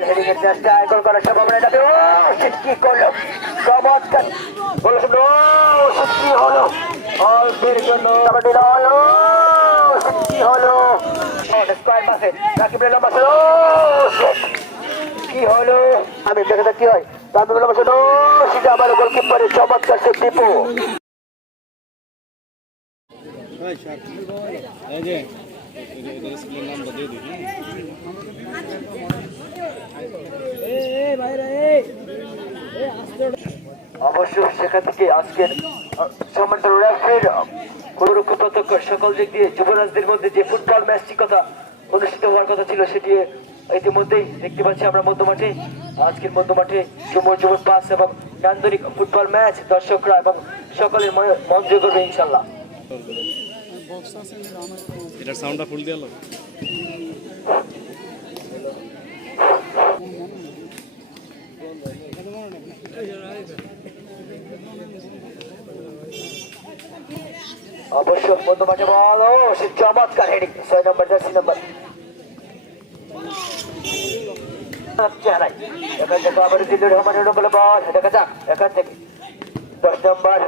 বল heading এর চেষ্টায় গোল করার সম্ভাবনা যাবে। ও সেট কি করলো, চমৎকার গোল শুনলো, সেট কি হলো, অল্পের জন্য কাবাডি হলো, সেট কি হলো, স্কয়ার পাসে রাকিবের লম্বা ছিল, সেট কি হলো, আমি দেখা যাক কি হয়। রাকিবের লম্বা ছিল, সেটা আবার গোলকিপারের চমৎকার সেট দীপু। অবশ্য সেখান থেকে আজকের সম্মানিত রেফারির কোনরকম প্রত্যক্ষ সকল দিক দিয়ে যুবরাজদের মধ্যে যে ফুটবল ম্যাচটি কথা অনুষ্ঠিত হওয়ার কথা ছিল সেটি ইতিমধ্যেই দেখতে পাচ্ছি আমরা মধ্যমাঠে। আজকের মধ্যমাঠে যুবর যুবর পাস এবং নান্দনিক ফুটবল ম্যাচ দর্শকরা এবং সকলের মন জয় করবে ইনশাল্লাহ। এটার সাউন্ডটা ফুল দিয়ে অবশ্য মধ্যমাঠে বল, ও সে চমৎকার হেডিং, 6 নম্বর জার্সি নম্বর চেহারায় এখান থেকে আবার জিল্লুর রহমানের বলে বল, দেখা যাক এখান থেকে 10 নম্বর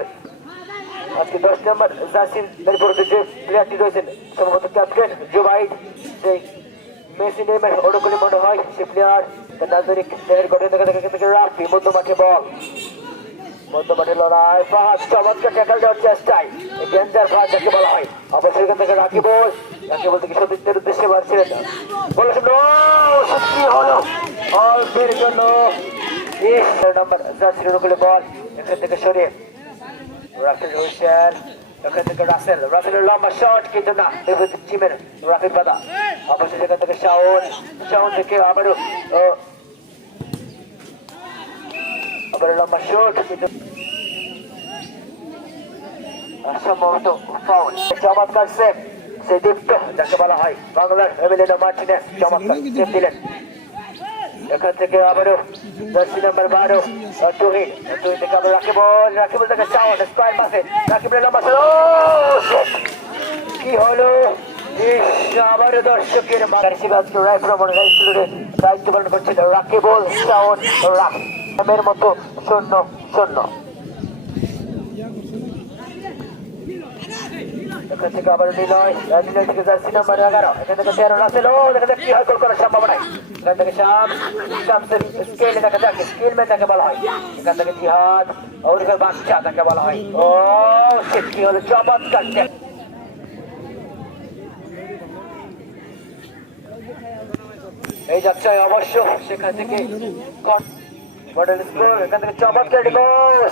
আজকে 10 নম্বর জার্সির পরিবর্তে যে প্লেয়ারটি রয়েছেন সম্ভবত ক্যাপ্টেন জুবাইদ, সেই মেসি নেইমার অনুকূলে মনে হয় সে প্লেয়ার নান্দনিক দেহের গঠন দেখা থেকে রাখবি। মধ্যমাঠে বল, মধ্যমাঠে লড়াই, ফাহাদ চমৎকার ট্যাকল দেওয়ার চেষ্টায় ডেঞ্জার ফাহাদ যাকে বলা হয়। অবশ্যই এখান থেকে রাকিবুল থেকে সতীর্থের উদ্দেশ্যে বাড়ছিলেন, বলেছেন সত্যি হলো অল্পের জন্য। 6 নম্বর জার্সির অনুকূলে বল, এখান থেকে সরিয়ে রাফিল হোসেন, এখান থেকে রাসেলের লম্বা শট, কিন্তু না চিমের রাফিল বাদা। অবশ্যই এখান থেকে শাওন থেকে আবারও লম্বা শট, কিন্তু সম্ভবত ফাউল। চমৎকার সেভ, সেই দীপ্ত যাকে বলা হয় বাংলার এমিলিয়ানো মার্টিনেজ চমৎকার সেভ দিলেন। এখান থেকে আবারও জার্সি নাম্বার 12 তুহিন থেকে আবার রাকিবুল থেকে শাওন, স্কয়ার পাসে রাকিবের লম্বা শট, কি হলো, আবার দর্শকের দায়িত্ব পালন করছেন রাকিবুল শাওন রামের মতো 0-0। এখান থেকে আবার নিলয় থেকে জার্সি নাম্বার 11, এখান থেকে 13 রাসেল, দেখা যাক কি হয়, গোল করার সম্ভাবনা। এখান থেকে শামসের স্কেল, দেখা যাক স্কিল ম্যান যাকে বলা হয়। এখান থেকে জিহাদ ওরফে বাচ্চা যাকে বলা হয়, ও সেট কি হলো, চমৎকার এই যাচ্ছে। অবশ্য সেখান থেকে এখান থেকে চমৎকার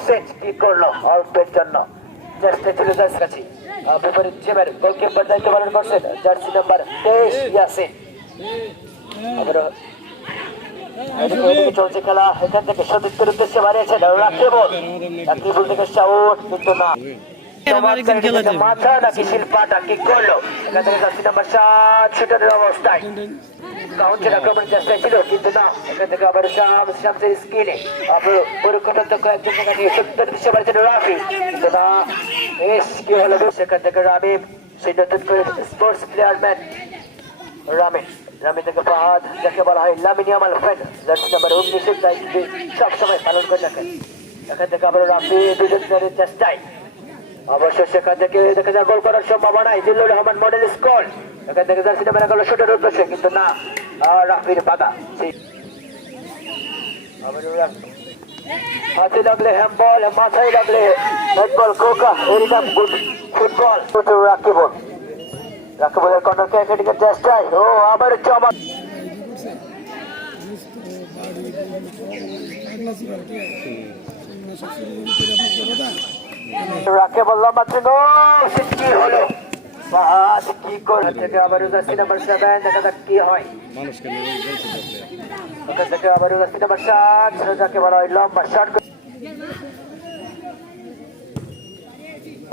সেট কি করলো, অল্পের জন্য চেষ্টা ছিল জার্সি কাছে। বিপরীত টিমের গোলকিপার দায়িত্ব পালন করছেন জার্সি নাম্বার 23 ইয়াসিন। চলছে খেলা, এখান থেকে সতীর্থের উদ্দেশ্যে বাড়িয়েছেন রাকিবুল থেকে শাওন, কিন্তু না মাথা নাকি শিল্পাটা কি করলো। এখান থেকে জার্সি নাম্বার 7 শুটারের অবস্থায় কাউন্টার আক্রমণের চেষ্টায় ছিল, কিন্তু না। এখান থেকে আবার শামসের স্কিলে পরিকল্পনা একজন নিয়ে সত্যের উদ্দেশ্যে বাড়িয়েছেন রাফি, কিন্তু না। কি হলো, সেখান থেকে রামিম, সেই নতুন করে স্পোর্টস প্লেয়ার ম্যান রামি থেকে ফাহাদ যাকে বলা হয় লামিনিয়ামাল ফ্যান, জার্সি নাম্বার 19 দায়িত্ব সবসময় পালন করে থাকেন। এখান থেকে আবার রাফি দুজনের চেষ্টায়, অবশ্য সেখান থেকে দেখা যায় গোল করার সম্ভাবনায় জিল্লুর রহমান মডেল স্কোর। এখান থেকে জার্সি নাম্বার 11 শুটের উদ্দেশ্যে, কিন্তু না, রাফির বাধা। হাতে লাগলে হ্যান্ডবল, মাথায় লাগলে হেডবল, কোকা এরকম ফুটবল। রাকিবুলের কর্নার ক্যাকেটিংয়ের চেষ্টায়, ও আবার চমক, রাকিবুল লম্বা কি হলো, কি করে থেকে আবার জার্সি নাম্বার 7, দেখা যাক কি হয়। ওখান থেকে আবার জার্সি নাম্বার 7 যাকে বলা হয় লম্বা শট,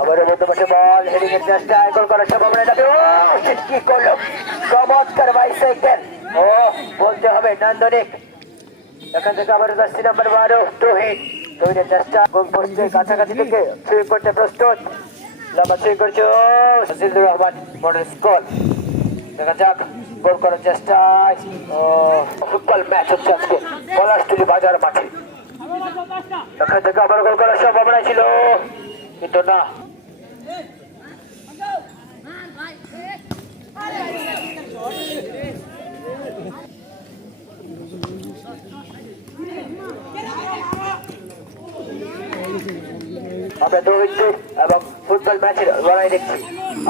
আবার মধ্যমাঠে বল, হেডিং এর চেষ্টায় গোল করার সম্ভাবনা যাবে। ও কি করলো, চমৎকার বাইসাইকেল, ও বলতে হবে নান্দনিক। এখান থেকে আবার জার্সি নাম্বার 12 তুহিনের চেষ্টা, গোল পোস্টের কাছাকাছি থেকে ছুঁয়ে করতে প্রস্তুত, লম্বা ছুঁয়ে করছে জিল্লুর রহমান মডেল স্কোর। দেখা যাক গোল করার চেষ্টায় ফুটবল ম্যাচ হচ্ছে আজকে পলাশটুলি বাজার মাঠে। এখান থেকে আবার গোল করার সম্ভাবনা ছিল কিন্তু না। আমরা দৌড়িতে এবং ফুটবল ম্যাচের লড়াই দেখছি।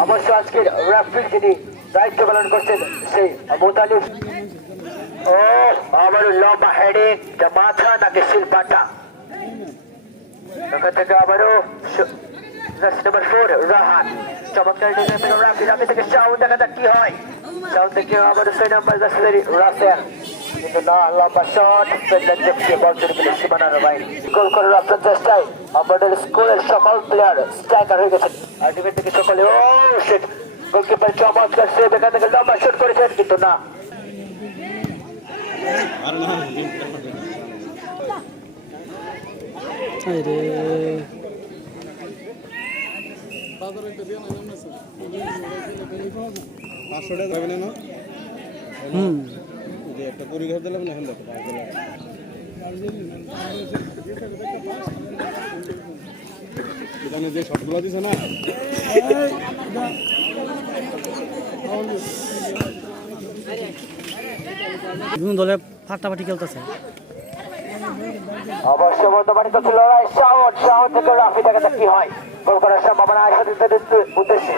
অবশ্য আজকের রেফারি যিনি দায়িত্ব পালন করছেন সেই মোতালিফ। ও আবারও লম্বা হেডিং, যা মাথা নাকি শিল্পাটা। এখান থেকে আবারও নাম্বার 4 রাহান চমৎকার রাফি থেকে সাউন্ড, দেখা যাক কি হয়। সাউন্ড থেকে আবারও 6 নাম্বার রাসেল, কিন্তু না, লম্বা শট বল চলে গেল সীমানার বাইরে। গোল করার আপনার চেষ্টায় আমাদের স্কুলের সকল প্লেয়ার স্ট্রাইকার হয়ে গেছেন। আর ডিফেন্স থেকে সকলে ও শিট, গোলকিপার চমৎকার সেভ, এখান থেকে লম্বা শট করেছেন কিন্তু না। একটা পরিঘর দিলাম না, এখন দেখো এখানে যে শটগুলো দিছে না, বিভিন্ন দলে ফাটাফাটি খেলতেছে। অবশ্য বর্তমানে তো লড়াই সাউন্ড থেকে রাফি, দেখা যাক কি হয়। গোল করার সম্ভাবনা উদ্দেশ্যে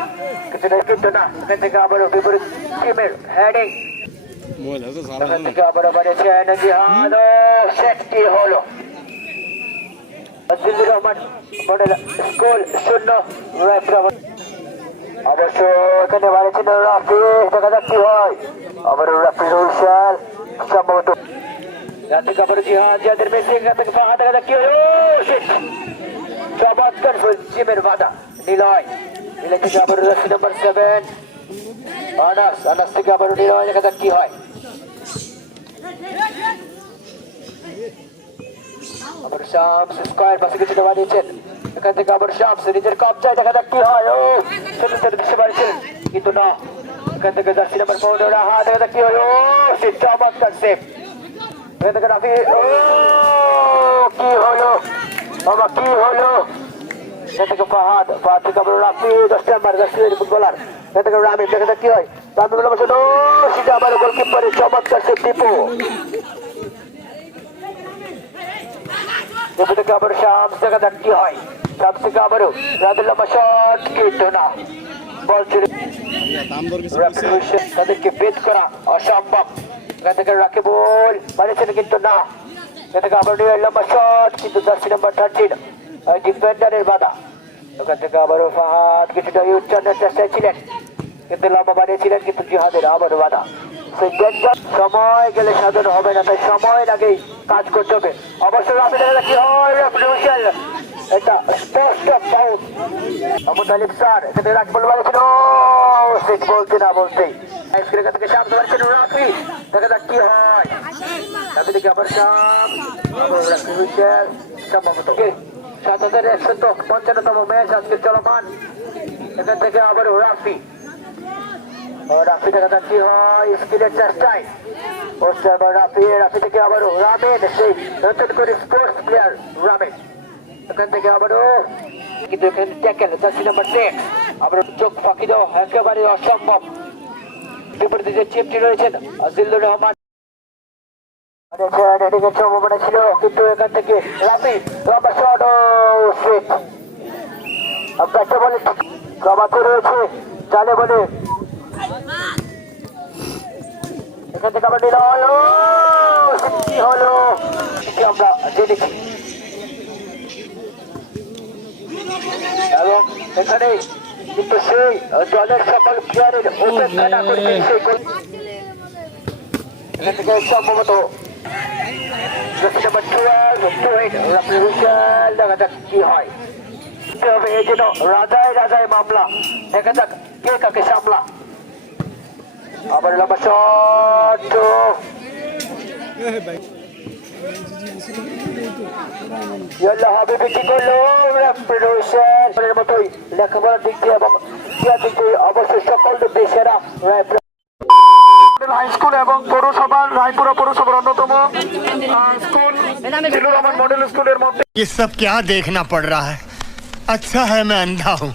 কিন্তু না। এখান থেকে আবারও বিপরীত টিমের হেডিং, মোবাইল আছে এখান থেকে আবারও বাড়িয়েছেন জিহাদ, সেট কি হলো। Azizur Rahman model school 0। অবশ্য এখানে বাড়িয়েছেন রাফি, দেখা যাক কি হয়। আবারও রাফি রুশাল সম্ভবত রাতে কাপড় জিহাদের মেসি, এখান থেকে ফাঁকা, দেখা যাক কি হলো। চমৎকার জিমের বাধা নিলয় থেকে আবার নাম্বার 7 আনাস থেকে আবার নিলয়, দেখা যাক কি হয়। আবার শামস স্কয়ার পাশে কিছু দেওয়া দিয়েছেন, এখান থেকে আবার শামস নিজের কবজায়, দেখা যাক কি হয়। ও ছোট ছোট দিতে পারছেন কিন্তু না। এখান থেকে জার্সি নাম্বার 4 রাহা, দেখা যাক কি হলো। সে চমৎকার সেভ, এখান থেকে রাফি, ও কি হলো বাবা, কি হলো। এখান থেকে ফাহাদ থেকে আবার রাফি 10 নাম্বার ফুটবলার, এখান থেকে রামি, দেখা যাক কি হয়। রামি বলে বসে সেটা আবার গোলকিপারের চমৎকার সেভ টিপু। থেকে আবার শামস, দেখা যাক কি হয়। শামস থেকে আবারও রাদুল্লাহ শট কিন্তু না, বল চলে তাদেরকে বেদ করা অসম্ভব। এখান থেকে রাখে বল মারেছেন কিন্তু না। এখান থেকে আবার লম্বা শট, কিন্তু জার্সি নাম্বার 13 ডিফেন্ডারের বাধা। ওখান থেকে আবারও ফাহাদ কিছুটা উচ্চারণের চেষ্টায় ছিলেন, কিন্তু লম্বা বানিয়েছিলেন, কিন্তু জিহাদের আবারও বাধা। সময় গেলে সাধন হবে না, তাই সময় আগেই কাজ করতে হবে। অবশ্যই রাফি, দেখা কি হয়। এটা স্পষ্ট ফাউল। মোতালিব স্যার এখানে রাখ বল মারেছেন, সেট বলতে না বলতেই এখান থেকে শামস মারছেন রাফি, দেখা যাক কি হয়। রাফি থেকে আবার শামস, রাফি হুইসেল সম্ভবত 7155তম ম্যাচ আজকে চলমান। এখান থেকে আবার রাফি, রাফি দেখা যাক কি হয়। স্কিলের চেষ্টায় রাফি থেকে আবারও রামেন, সেই নতুন করে স্পোর্টস প্লেয়ার রামেন। এখান থেকে আবারও কিন্তু এখানে ট্যাকেল জার্সি নাম্বার 10, আবার চোখ ফাঁকি দেওয়া একেবারে অসম্ভব। বিপরীতে যে চিমটি রয়েছেন আজিজুর রহমান, সম্ভাবনা ছিল, কিন্তু এখান থেকে রাফি লম্বা শট, ব্যাটে বলে জমাতে রয়েছে, জানে বলে এখান থেকে আবার নিল হলো, কি হলো আমরা জেনেছি। এবং এখানে কিন্তু সেই দলের সকল প্লেয়ারের উপেক্ষা না করে এখান থেকে সম্ভবত দেখা যাক কি হয়। এই জন্য রাজায় রাজায় মামলা, দেখা যাক কে কাকে সামলা। আবার লম্বা শট, হাবিবি কি করলো। মতোই লেখাপড়ার দিক দিয়ে এবং দিক দিয়ে অবশ্যই সকল দেশেরা মডেল হাই স্কুল এবং পৌরসভার রায়পুরা পৌরসভার অন্যতম স্কুল জিলুর রহমান মডেল স্কুলের মধ্যে ये सब क्या देखना पड़ रहा है अच्छा है मैं अंधा हूँ